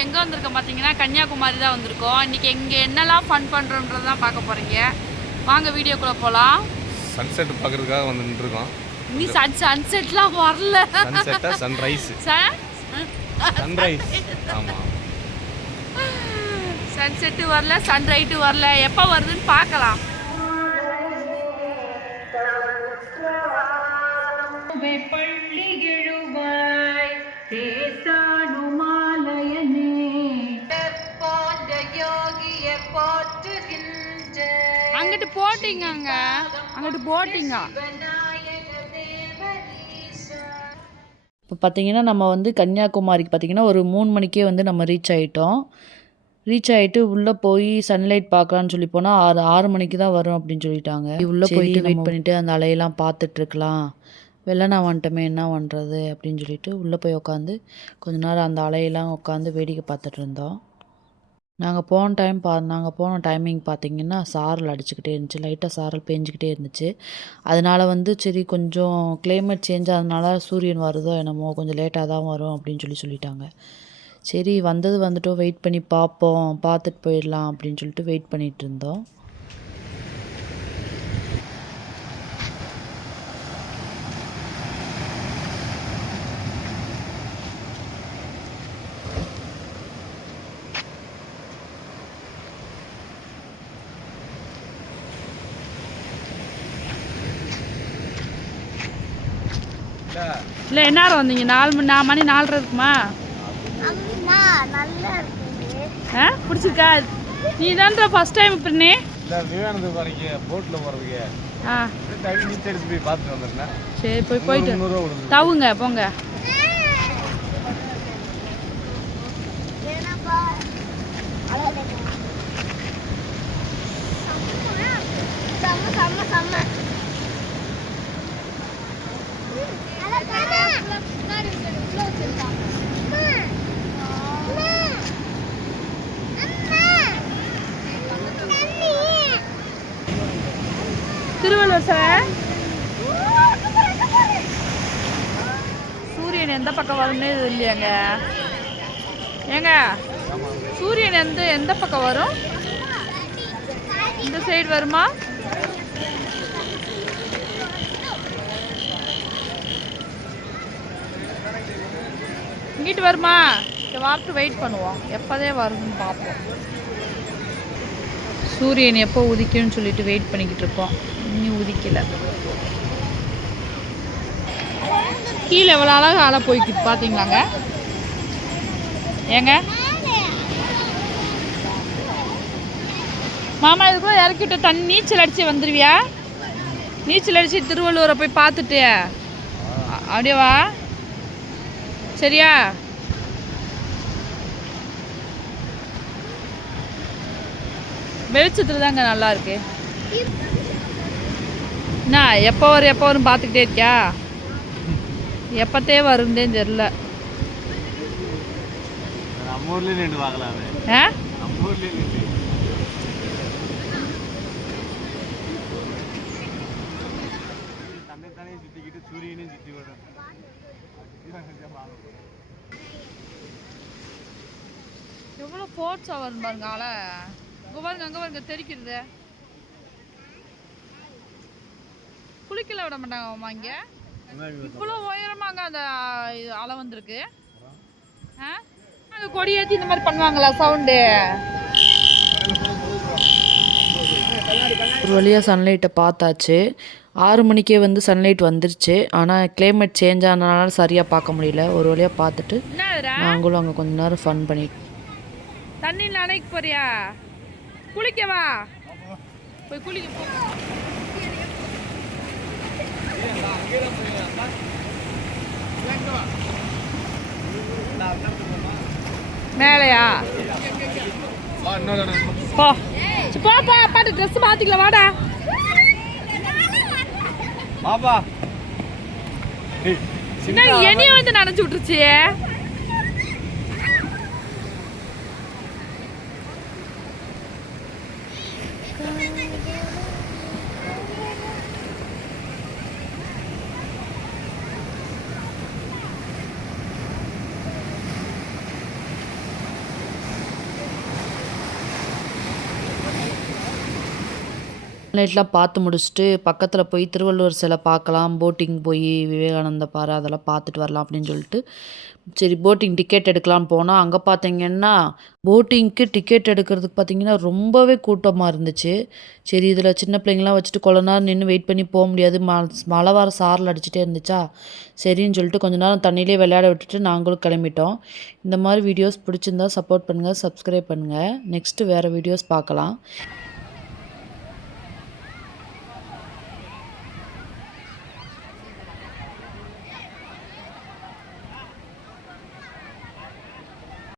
இப்போ எங்கே வந்திருக்கோம் பார்த்தீங்கன்னா கன்னியாகுமரி தான் வந்திருக்கோம். இன்றைக்கி எங்கே என்னெல்லாம் ஃபன் பண்ணுறோன்றது தான் பார்க்க போகிறீங்க. வாங்க வீடியோக்குள்ளே போகலாம். சன்செட் பார்க்குறதுக்காக வந்து நின்றுருக்கோம். நீ சன்செட்லாம் வரல. சன்செட்டா சன்ரைஸ்? சன்ரைஸ். ஆமாம், சன்செட்டு வரல, சன்ரைட்டு வரல. எப்போ வருதுன்னு பார்க்கலாம். அங்கிட்டு போட்டிங்க, அங்கிட்டு போட்டிங்க. இப்போ பார்த்தீங்கன்னா நம்ம வந்து கன்னியாகுமரிக்கு பார்த்தீங்கன்னா ஒரு 3 மணிக்கே வந்து நம்ம ரீச் ஆகிட்டு உள்ளே போய் சன்லைட் பார்க்கலான்னு சொல்லி போனால் 6 மணிக்கு தான் வரும் அப்படின்னு சொல்லிட்டாங்க. உள்ளே போயிட்டு வெயிட் பண்ணிவிட்டு அந்த அலையெல்லாம் பார்த்துட்ருக்கலாம், வெள்ளனா வந்துட்டோமே என்ன பண்ணுறது அப்படின்னு சொல்லிட்டு உள்ளே போய் உட்காந்து கொஞ்ச நேரம் அந்த அலையெல்லாம் உட்காந்து வேடிக்கை பார்த்துட்டு இருந்தோம். நாங்கள் போன டைமிங் பார்த்திங்கன்னா சாரல் அடிச்சுக்கிட்டே இருந்துச்சு, லைட்டாக சாரல் பேஞ்சிக்கிட்டே இருந்துச்சு. அதனால் வந்து சரி கொஞ்சம் கிளைமேட் சேஞ்ச் ஆனதுனால சூரியன் வருதோ என்னமோ கொஞ்சம் லேட்டாக தான் வரும் அப்படின்னு சொல்லிட்டாங்க. சரி வந்துட்டோம், வெயிட் பண்ணி பார்த்துட்டு போயிடலாம் அப்படின்னு சொல்லிட்டு வெயிட் பண்ணிகிட்டு இருந்தோம். இல்லை என்ன நேரம் வந்தீங்க? 4 மணி 4:30 இருக்குமா? பிடிச்சிருக்கா? நீ தான்டா ஃபர்ஸ்ட் டைம் இப்படி விவேகானந்த பாறைக்கு போட்டில் போகிறதுக்கு நீச்சல் அடிச்சு போய் பார்த்துட்டு வந்துருந்தேன். சரி போயிட்டு தவுங்க போங்க. திருவள்ளுவர் சார், சூரியன் எந்த பக்கம் வரும்னே இது இல்லையாங்க? ஏங்க சூரியன் எந்த பக்கம் வரும்? இந்த சைடு வருமா? இங்கிட்டு வருமா? இந்த வாரத்து வெயிட் பண்ணுவோம், எப்போதே வருதுன்னு பார்ப்போம். சூரியன் எப்போ உதிக்கும்னு சொல்லிட்டு வெயிட் பண்ணிக்கிட்டு இருக்கோம். இன்னும் உதிக்கலை. கீழே எவ்வளோ அழகாக ஆளை போய்க்கிட்டு பார்த்தீங்களாங்க? ஏங்க மாமா இதுக்குள்ள இறக்கிட்ட தண்ணி நீச்சல் அடிச்சு வந்துடுவியா? நீச்சல் அடிச்சு திருவள்ளுவரை போய் பார்த்துட்டு அப்படியே வா, சரியா? வெளிச்சத்துல தாங்க நல்லா இருக்கு. என்ன எப்போ வரும் பார்த்துக்கிட்டே இருக்கியா? எப்பத்தே வருந்தே தெரியல. எவ்வளோ ஃபோர்ஸா வரும் பாருங்க ஆளை. அங்கே பாருங்க தெரிக்கிறது. குளிக்கல விட மாட்டாங்க இங்கே. இவ்வளோ உயரமாங்க அந்த அலை வந்திருக்கு. அங்கே கொடி ஏற்றி இந்த மாதிரி பண்ணுவாங்களா சவுண்டு? ஒரு வழியாக சன்லைட்டை பார்த்தாச்சு. 6 மணிக்கே வந்து சன்லைட் வந்துருச்சு. ஆனால் கிளைமேட் சேஞ்ச் ஆனதுனால சரியாக பார்க்க முடியல. ஒரு வழியாக பார்த்துட்டு நாங்களும் அங்கே கொஞ்ச நேரம் ஃபன் பண்ணிட்டு. தண்ணியில் நனைக்க போறியா? குளிக்கவா? போய் குளிக்க போ. மேலையா? போ போ அப்பாட்டு ட்ரெஸ் மாத்திக்கலாம் வாடா. பாப்பா என்னைய வந்து நனைச்சு விட்டுருச்சு. சன்லைட்லாம் பார்த்து முடிச்சுட்டு பக்கத்தில் போய் திருவள்ளுவர் சிலை பார்க்கலாம், போட்டிங் போய் விவேகானந்த பாறை அதெல்லாம் பார்த்துட்டு வரலாம் அப்படின்னு சொல்லிட்டு சரி போட்டிங் டிக்கெட் எடுக்கலான்னு போனால் அங்கே பார்த்தீங்கன்னா போட்டிங்க்கு டிக்கெட் எடுக்கிறதுக்கு பார்த்தீங்கன்னா ரொம்பவே கூட்டமாக இருந்துச்சு. சரி இதில் சின்ன பிள்ளைங்களாம் வச்சுட்டு கொஞ்ச நேரம் நின்று வெயிட் பண்ணி போக முடியாது. மழை வர சாரல் அடிச்சுட்டே இருந்துச்சா சரின்னு சொல்லிட்டு கொஞ்ச நேரம் தண்ணியிலே விளையாட விட்டுட்டு நாங்களும் கிளம்பிட்டோம். இந்த மாதிரி வீடியோஸ் பிடிச்சிருந்தா சப்போர்ட் பண்ணுங்கள், சப்ஸ்கிரைப் பண்ணுங்கள். நெக்ஸ்ட்டு வேறு வீடியோஸ் பார்க்கலாம்.